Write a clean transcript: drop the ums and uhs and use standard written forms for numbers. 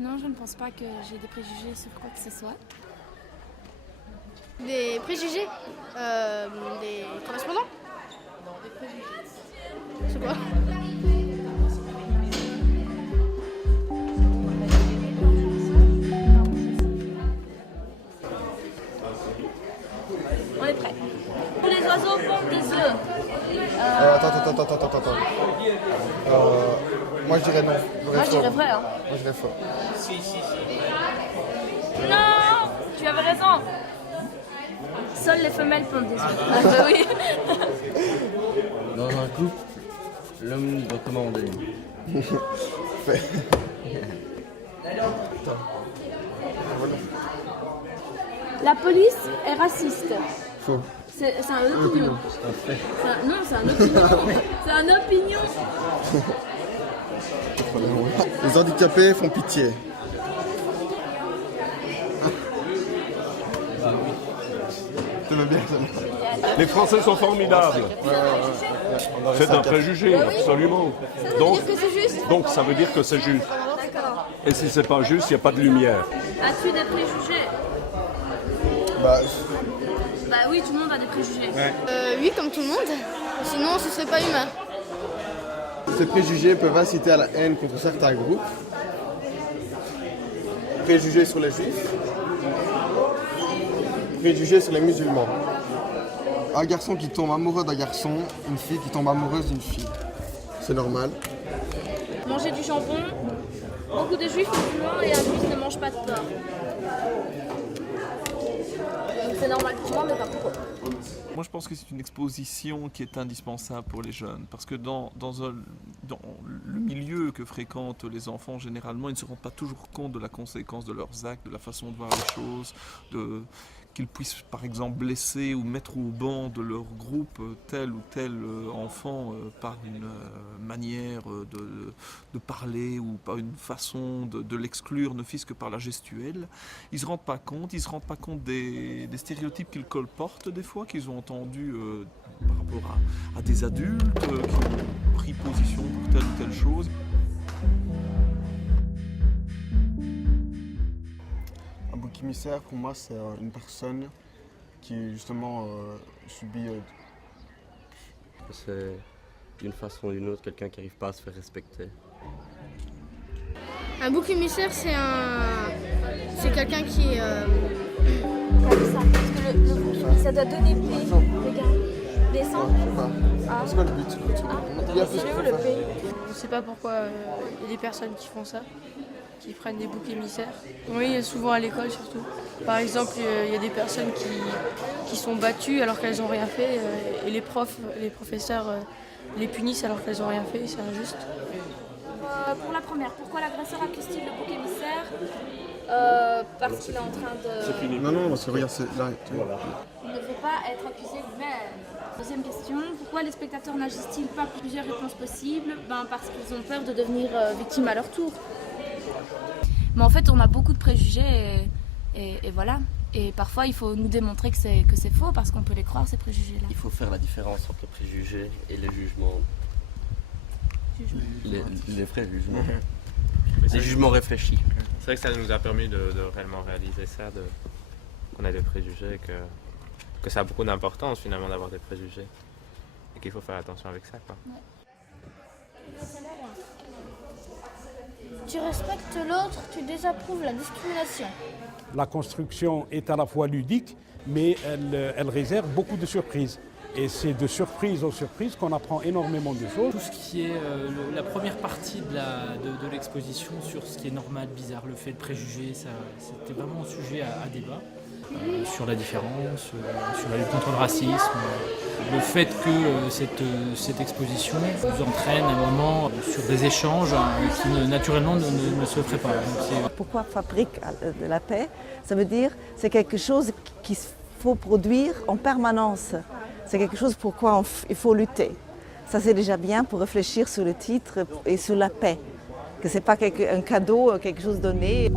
Non, je ne pense pas que j'ai des préjugés sur quoi que ce soit. Des préjugés des correspondants. Non, des préjugés. C'est quoi? On est prêts. Les oiseaux pondent des œufs. Attends. Moi je dirais non. Moi je dirais vrai. Hein. Moi je dirais faux. Non, tu avais raison. Seules les femelles pondent des œufs. Ah bah oui. Dans un couple, l'homme doit commander. La police est raciste. Faux. C'est un opinion. Non, c'est un opinion. C'est un opinion. Les handicapés font pitié. Tu veux bien ça? Les Français sont formidables. C'est un préjugé, absolument. Donc ça veut dire que c'est juste. Et si c'est pas juste, il n'y a pas de lumière. As-tu des préjugés? Bah, Bah oui, tout le monde a des préjugés. Oui, comme tout le monde. Sinon, ce serait pas humain. ces préjugés peuvent inciter à la haine contre certains groupes. Préjugés sur les juifs. Préjugés sur les musulmans. Un garçon qui tombe amoureux d'un garçon, une fille qui tombe amoureuse d'une fille. C'est normal. Manger du jambon, beaucoup de juifs musulmans et un juif ne mange pas de porc. Donc c'est normal pour moi, mais pas pour eux. Moi, je pense que c'est une exposition qui est indispensable pour les jeunes, parce que dans le milieu que fréquentent les enfants, généralement, ils ne se rendent pas toujours compte de la conséquence de leurs actes, de la façon de voir les choses, qu'ils puissent, par exemple, blesser ou mettre au banc de leur groupe tel ou tel enfant par une manière de parler ou par une façon de l'exclure, ne fût-ce que par la gestuelle. Ils ne se rendent pas compte, des stéréotypes qu'ils colportent des fois, qu'ils ont entendus par rapport à des adultes qui ont pris position pour telle ou telle chose. Un bouc émissaire, pour moi, c'est une personne qui, justement, subit... C'est d'une façon ou d'une autre quelqu'un qui n'arrive pas à se faire respecter. Un bouc émissaire, c'est quelqu'un qui... Comme ça, parce que le bouc, ça doit donner paix. Regarde, descend. C'est quoi le but? Il y a plus C'est où le paix? Je ne sais pas pourquoi il y a des personnes qui font ça, qui prennent des boucs émissaires. Oui, souvent à l'école surtout. Par exemple, il y a des personnes qui sont battues alors qu'elles n'ont rien fait et les professeurs les punissent alors qu'elles n'ont rien fait, c'est injuste. Pour la première, pourquoi l'agresseur accuse-t-il le bouc émissaire? Parce qu'il est en train de... C'est fini. Non, parce que regarde, c'est là. Il ne faut pas être accusé lui-même. Deuxième question, pourquoi les spectateurs n'agissent-ils pas plusieurs réponses possibles? Parce qu'ils ont peur de devenir victimes à leur tour. Mais en fait, on a beaucoup de préjugés et voilà. Et parfois, il faut nous démontrer que c'est faux parce qu'on peut les croire, ces préjugés-là. Il faut faire la différence entre les préjugés et les jugements. Les vrais jugements. Les jugements réfléchis. C'est vrai que ça nous a permis de réellement réaliser ça, qu'on a des préjugés, que ça a beaucoup d'importance finalement d'avoir des préjugés. Et qu'il faut faire attention avec ça, quoi. Tu respectes l'autre, tu désapprouves la discrimination. La construction est à la fois ludique, mais elle réserve beaucoup de surprises. Et c'est de surprise en surprise qu'on apprend énormément de choses. Tout ce qui est la première partie de l'exposition sur ce qui est normal, bizarre, le fait de préjuger, c'était vraiment un sujet à débat. Sur la différence, sur la lutte contre le racisme, le fait que cette exposition nous entraîne à un moment sur des échanges qui naturellement ne se feraient pas. Pourquoi fabrique de la paix? Ça veut dire c'est quelque chose qu'il faut produire en permanence. C'est quelque chose pour quoi il faut lutter. Ça c'est déjà bien pour réfléchir sur le titre et sur la paix. Que ce n'est pas un cadeau, quelque chose donné.